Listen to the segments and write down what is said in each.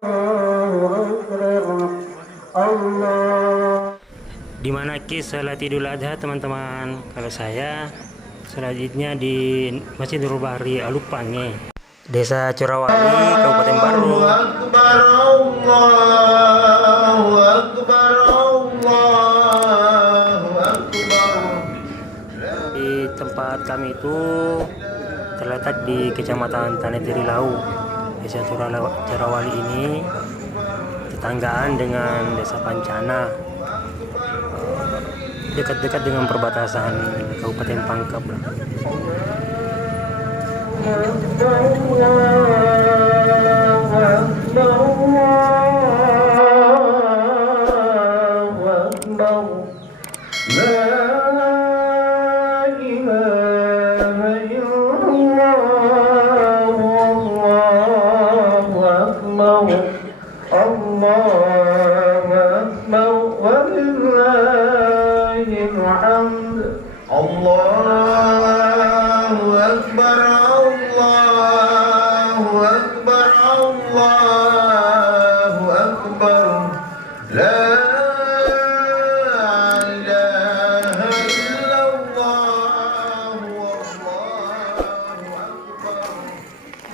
Di mana salat Idul Adha, teman-teman? Kalau saya salat Idnya di Masjid Nurul Bahri Alupange, Desa Curawali, Kabupaten Barung. Allahu Akbar, Allahu Akbar. Di tempat kami itu terletak di Kecamatan Tanah Lau. Desa Curawali ini tetanggaan dengan Desa Pancana, dekat-dekat dengan perbatasan Kabupaten Pangkep lah. Allahu Akbar, Allahu Akbar, Allahu Akbar. La ilaha illallah, Allahu Akbar,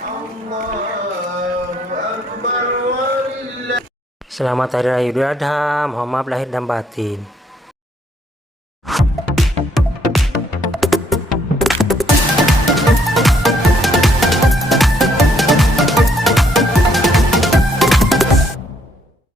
Allahu Akbar walillah. Selamat Hari Raya Idul Adha, mohon maaf lahir dan batin.